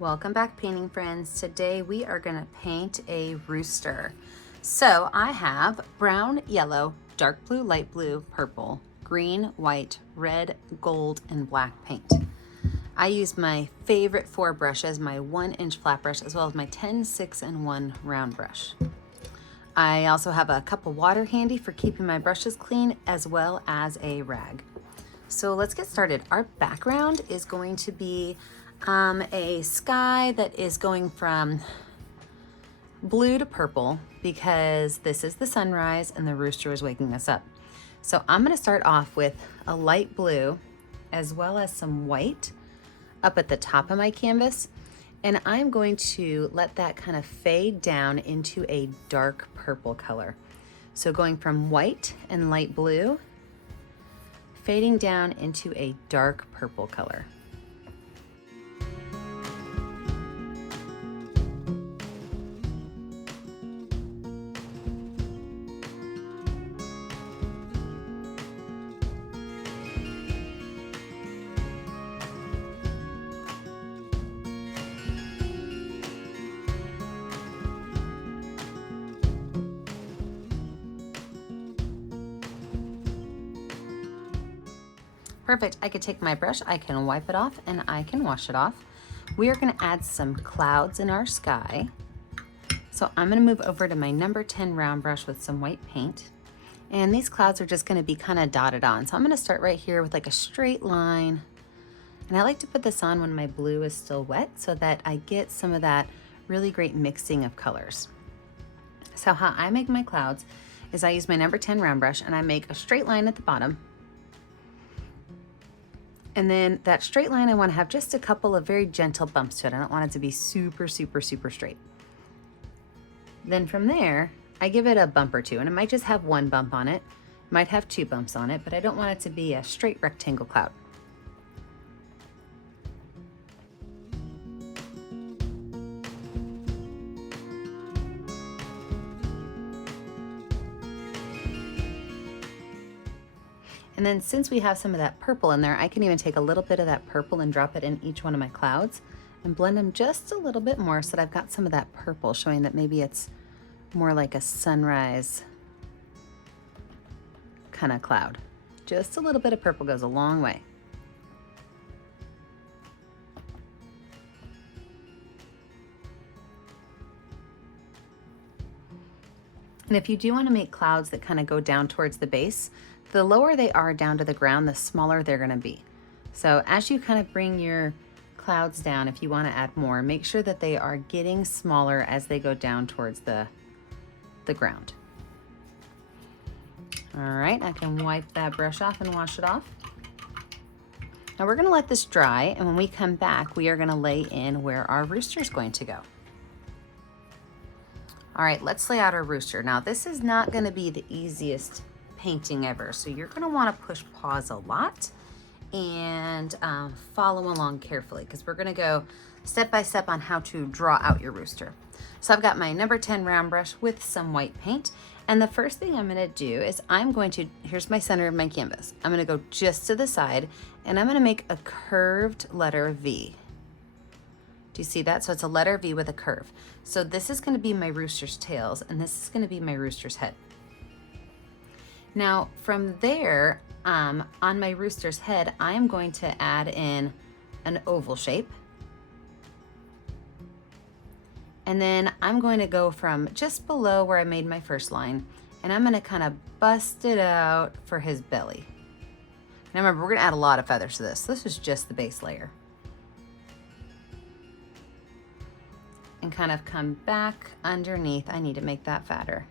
Welcome back, painting friends. Today we are going to paint a rooster. So I have brown, yellow, dark blue, light blue, purple, green, white, red, gold, and black paint. I used my favorite 4 brushes, my 1-inch flat brush, as well as my 10, 6, and 1 round brush. I also have a cup of water handy for keeping my brushes clean, as well as a rag. So let's get started. Our background is going to be a sky that is going from blue to purple because this is the sunrise and the rooster is waking us up. So I'm going to start off with a light blue as well as some white up at the top of my canvas, and I'm going to let that kind of fade down into a dark purple color. So going from white and light blue, fading down into a dark purple color. Perfect. I could take my brush, I can wipe it off, and I can wash it off. We are going to add some clouds in our sky. So I'm going to move over to my number 10 round brush with some white paint. And these clouds are just going to be kind of dotted on. So I'm going to start right here with like a straight line. And I like to put this on when my blue is still wet so that I get some of that really great mixing of colors. So how I make my clouds is I use my number 10 round brush and I make a straight line at the bottom. And then that straight line, I want to have just a couple of very gentle bumps to it. I don't want it to be super, super, super straight. Then from there, I give it a bump or two, and it might just have 1 bump on it, might have 2 bumps on it, but I don't want it to be a straight rectangle cloud. And then since we have some of that purple in there, I can even take a little bit of that purple and drop it in each one of my clouds and blend them just a little bit more so that I've got some of that purple showing that maybe it's more like a sunrise kind of cloud. Just a little bit of purple goes a long way. And if you do want to make clouds that kind of go down towards the base, the lower they are down to the ground, the smaller they're going to be. So as you kind of bring your clouds down, if you want to add more, make sure that they are getting smaller as they go down towards the ground. All right, I can wipe that brush off and wash it off. Now we're going to let this dry, and when we come back, we are going to lay in where our rooster is going to go. All right, let's lay out our rooster. Now this is not going to be the easiest painting ever, so you're going to want to push pause a lot and follow along carefully because we're going to go step by step on how to draw out your rooster. So I've got my number 10 round brush with some white paint, and the first thing I'm going to do is here's my center of my canvas. I'm going to go just to the side and I'm going to make a curved letter V. Do you see that? So it's a letter V with a curve. So this is going to be my rooster's tails and this is going to be my rooster's head. Now from there, on my rooster's head, I am going to add in an oval shape. And then I'm going to go from just below where I made my first line, and I'm going to kind of bust it out for his belly. Now remember, we're going to add a lot of feathers to this. This is just the base layer. And kind of come back underneath. I need to make that fatter.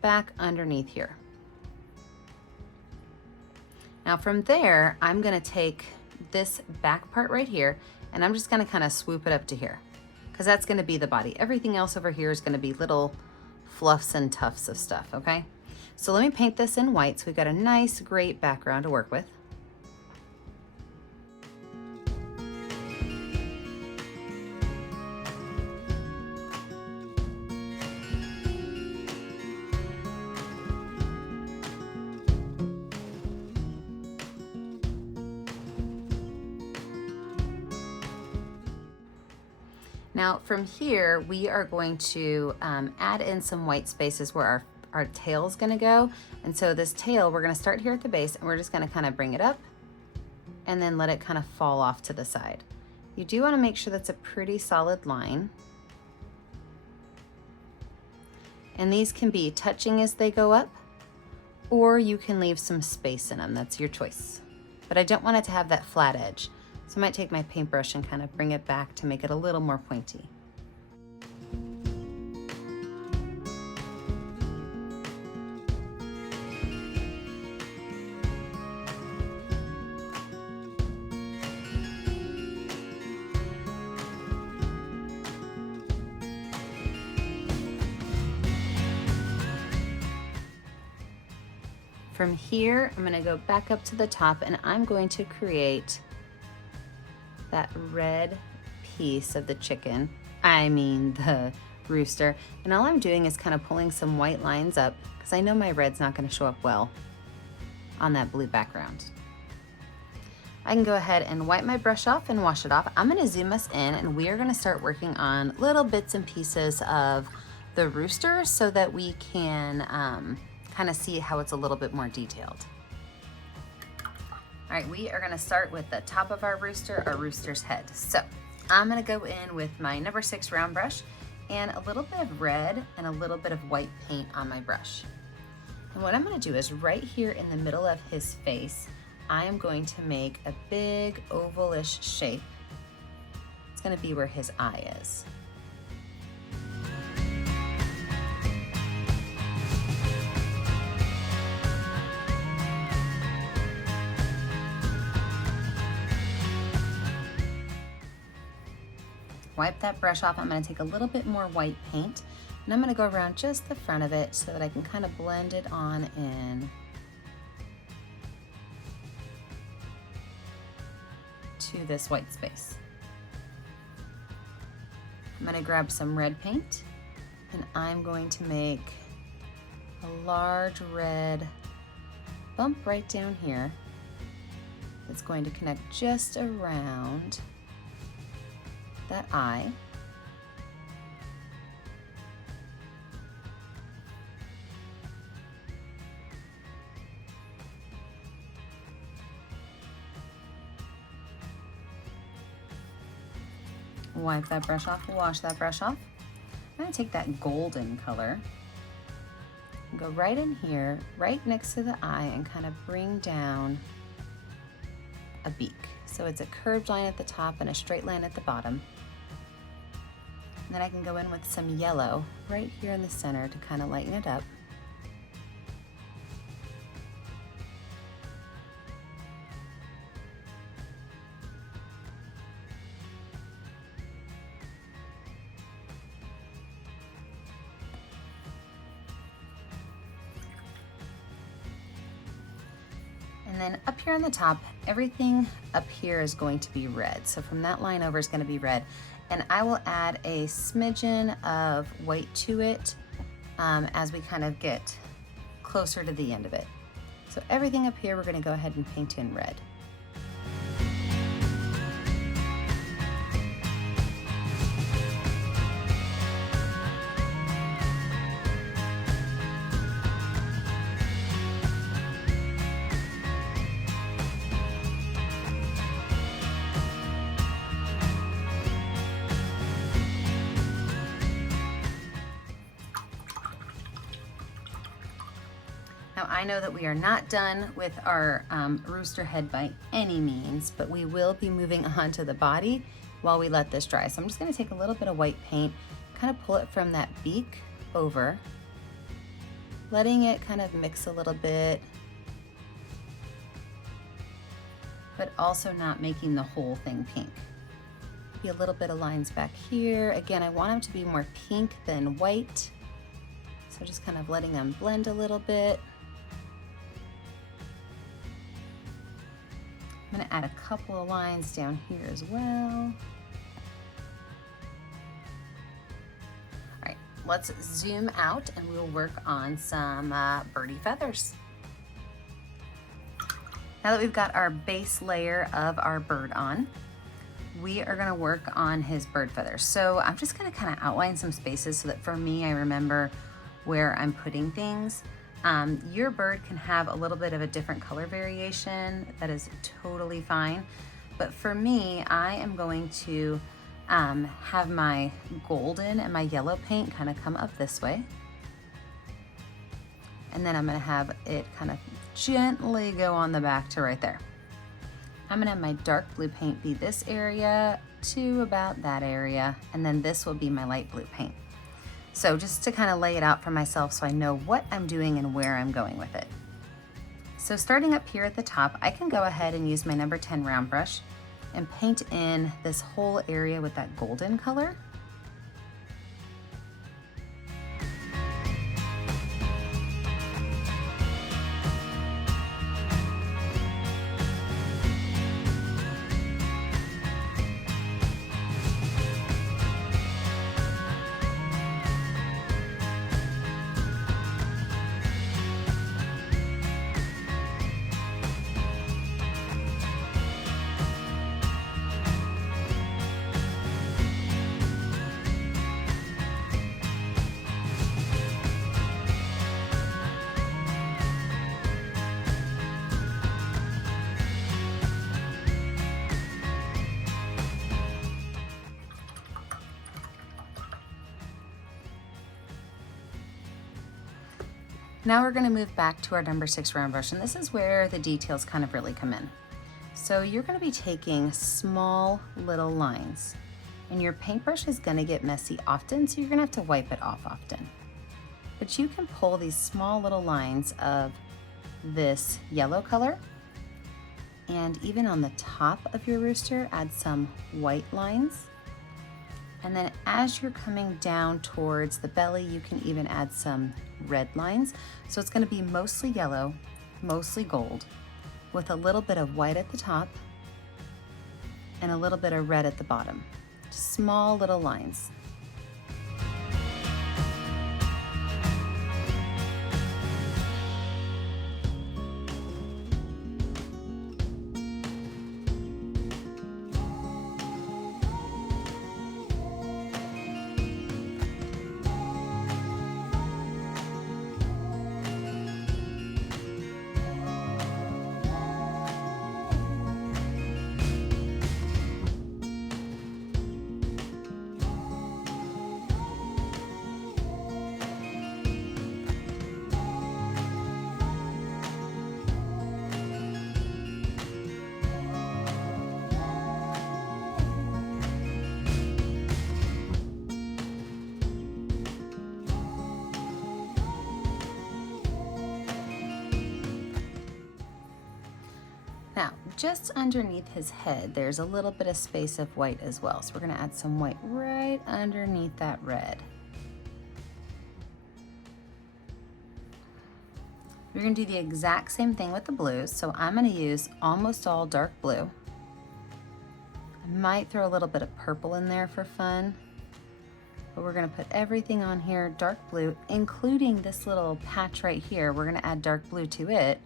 Back underneath here. Now from there, I'm going to take this back part right here and I'm just going to kind of swoop it up to here because that's going to be the body. Everything else over here is going to be little fluffs and tufts of stuff, okay? So let me paint this in white so we've got a nice, great background to work with. Now from here, we are going to add in some white spaces where our tail is gonna go. And so this tail, we're gonna start here at the base and we're just gonna kind of bring it up and then let it kind of fall off to the side. You do wanna make sure that's a pretty solid line. And these can be touching as they go up, or you can leave some space in them, that's your choice. But I don't want it to have that flat edge. So I might take my paintbrush and kind of bring it back to make it a little more pointy. From here, I'm gonna go back up to the top and I'm going to create that red piece of the chicken, the rooster. And all I'm doing is kind of pulling some white lines up because I know my red's not gonna show up well on that blue background. I can go ahead and wipe my brush off and wash it off. I'm gonna zoom us in and we are gonna start working on little bits and pieces of the rooster so that we can kind of see how it's a little bit more detailed. All right, we are gonna start with the top of our rooster's head. So I'm gonna go in with my number 6 round brush and a little bit of red and a little bit of white paint on my brush. And what I'm gonna do is right here in the middle of his face, I am going to make a big ovalish shape. It's gonna be where his eye is. Wipe that brush off. I'm gonna take a little bit more white paint and I'm gonna go around just the front of it so that I can kind of blend it on in to this white space. I'm gonna grab some red paint and I'm going to make a large red bump right down here. It's going to connect just around that eye. Wipe that brush off, wash that brush off. I'm gonna take that golden color and go right in here, right next to the eye and kind of bring down a beak. So it's a curved line at the top and a straight line at the bottom. And then I can go in with some yellow right here in the center to kind of lighten it up. And then up here on the top, everything up here is going to be red. So from that line over is going to be red. And I will add a smidgen of white to it as we kind of get closer to the end of it. So everything up here, we're going to go ahead and paint in red. Now I know that we are not done with our rooster head by any means, but we will be moving on to the body while we let this dry. So I'm just gonna take a little bit of white paint, kind of pull it from that beak over, letting it kind of mix a little bit, but also not making the whole thing pink. Be a little bit of lines back here. Again, I want them to be more pink than white. So just kind of letting them blend a little bit. I'm gonna add a couple of lines down here as well. All right, let's zoom out and we'll work on some birdie feathers. Now that we've got our base layer of our bird on, we are gonna work on his bird feathers. So I'm just gonna kind of outline some spaces so that for me, I remember where I'm putting things. Your bird can have a little bit of a different color variation. That is totally fine. But for me, I am going to have my golden and my yellow paint kind of come up this way. And then I'm gonna have it kind of gently go on the back to right there. I'm gonna have my dark blue paint be this area to about that area, and then this will be my light blue paint. So just to kind of lay it out for myself so I know what I'm doing and where I'm going with it. So starting up here at the top, I can go ahead and use my number 10 round brush and paint in this whole area with that golden color. Now we're gonna move back to our number 6 round brush, and this is where the details kind of really come in. So you're gonna be taking small little lines, and your paintbrush is gonna get messy often, so you're gonna have to wipe it off often. But you can pull these small little lines of this yellow color, and even on the top of your rooster, add some white lines. And then as you're coming down towards the belly, you can even add some red lines. So it's gonna be mostly yellow, mostly gold, with a little bit of white at the top and a little bit of red at the bottom. Just small little lines. Now, just underneath his head, there's a little bit of space of white as well. So we're gonna add some white right underneath that red. We're gonna do the exact same thing with the blues. So I'm gonna use almost all dark blue. I might throw a little bit of purple in there for fun, but we're gonna put everything on here dark blue, including this little patch right here. We're gonna add dark blue to it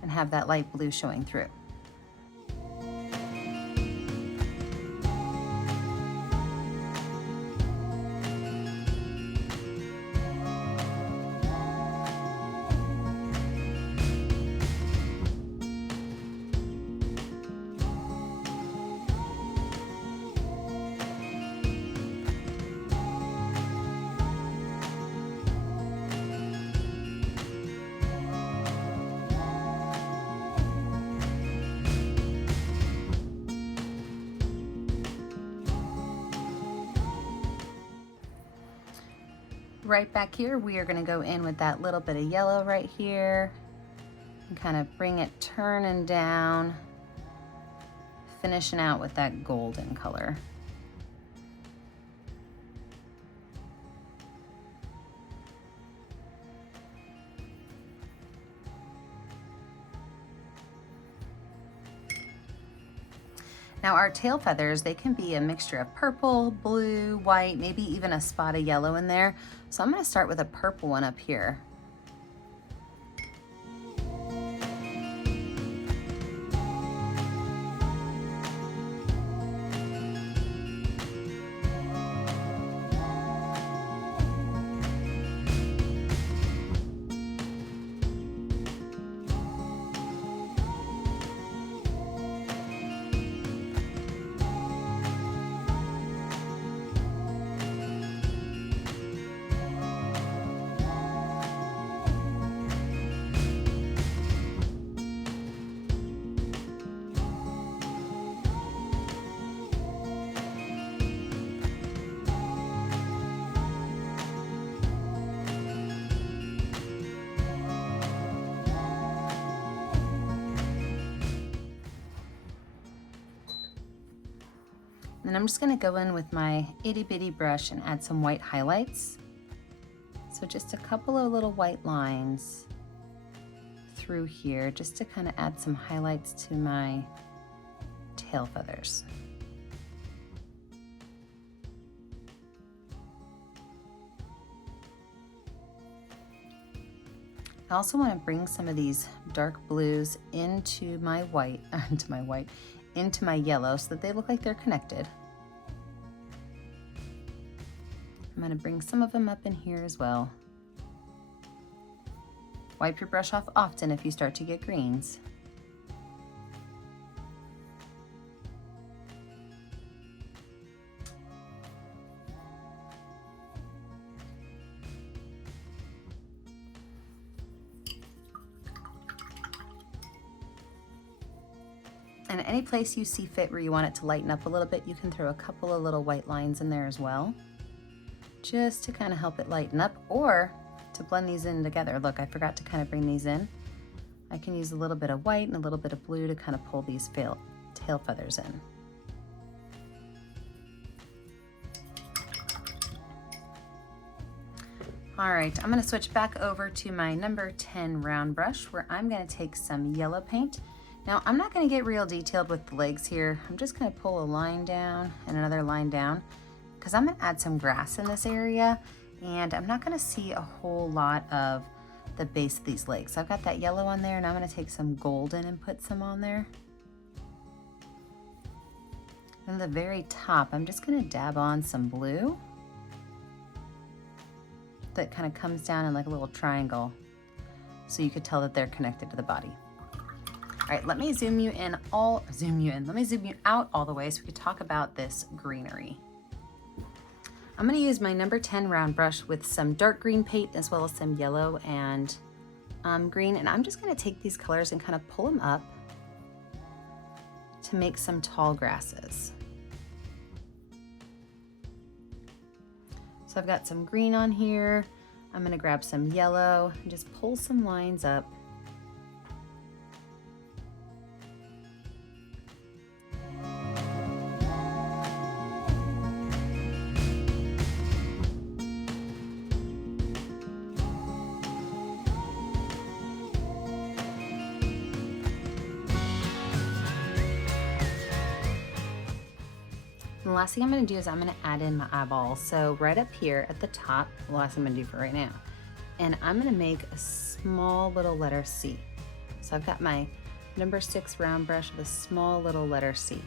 and have that light blue showing through. Right back here, we are gonna go in with that little bit of yellow right here and kind of bring it turning down, finishing out with that golden color. Now our tail feathers, they can be a mixture of purple, blue, white, maybe even a spot of yellow in there. So I'm gonna start with a purple one up here. And I'm just gonna go in with my itty bitty brush and add some white highlights. So just a couple of little white lines through here just to kind of add some highlights to my tail feathers. I also want to bring some of these dark blues into my white, into my yellow so that they look like they're connected. I'm going to bring some of them up in here as well. Wipe your brush off often if you start to get greens. And any place you see fit where you want it to lighten up a little bit, you can throw a couple of little white lines in there as well, just to kind of help it lighten up, or to blend these in together. Look, I forgot to kind of bring these in. I can use a little bit of white and a little bit of blue to kind of pull these tail feathers in. All right, I'm gonna switch back over to my number 10 round brush where I'm gonna take some yellow paint. Now, I'm not gonna get real detailed with the legs here. I'm just gonna pull a line down and another line down because I'm gonna add some grass in this area and I'm not gonna see a whole lot of the base of these legs. So I've got that yellow on there and I'm gonna take some golden and put some on there. And at the very top, I'm just gonna dab on some blue that kind of comes down in like a little triangle so you could tell that they're connected to the body. All right, let me zoom you out all the way so we can talk about this greenery. I'm gonna use my number 10 round brush with some dark green paint as well as some yellow and green, and I'm just gonna take these colors and kind of pull them up to make some tall grasses. So I've got some green on here. I'm gonna grab some yellow and just pull some lines up. And the last thing I'm gonna do is I'm gonna add in my eyeballs. So right up here at the top, the last thing I'm gonna do for right now, and I'm gonna make a small little letter C. So I've got my number 6 round brush with a small little letter C.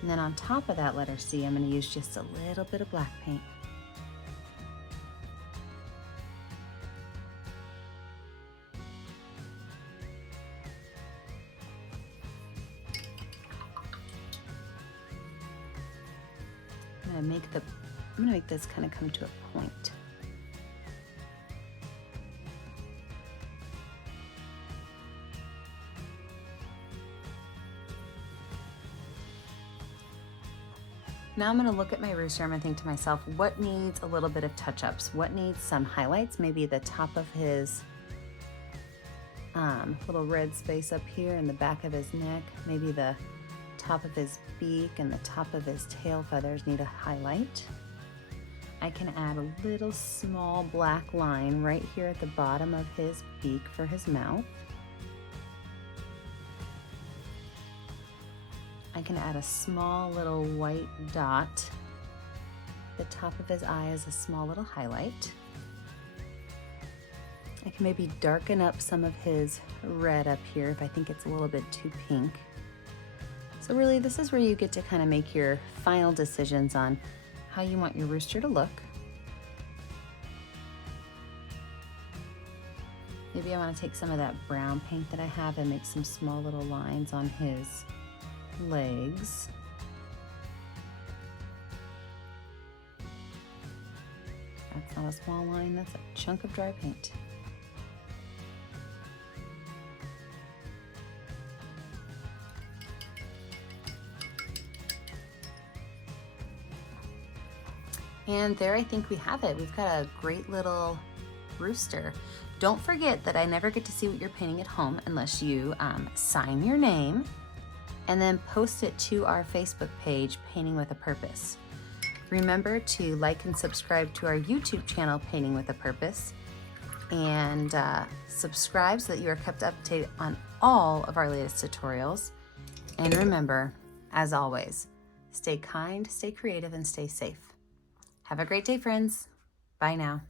And then on top of that letter C, I'm gonna use just a little bit of black paint. I'm gonna make this kind of come to a point. Now I'm gonna look at my rooster, I'm gonna think to myself, what needs a little bit of touch-ups? What needs some highlights? Maybe the top of his little red space up here in the back of his neck, maybe the top of his beak and the top of his tail feathers need a highlight. I can add a little small black line right here at the bottom of his beak for his mouth. I can add a small little white dot. The top of his eye is a small little highlight. I can maybe darken up some of his red up here if I think it's a little bit too pink. So really, this is where you get to kind of make your final decisions on how you want your rooster to look. Maybe I want to take some of that brown paint that I have and make some small little lines on his legs. That's not a small line, that's a chunk of dry paint. And there I think we have it. We've got a great little rooster. Don't forget that I never get to see what you're painting at home unless you sign your name and then post it to our Facebook page, Painting with a Purpose. Remember to like and subscribe to our YouTube channel, Painting with a Purpose, and subscribe so that you are kept up to date on all of our latest tutorials. And remember, as always, stay kind, stay creative, and stay safe. Have a great day, friends. Bye now.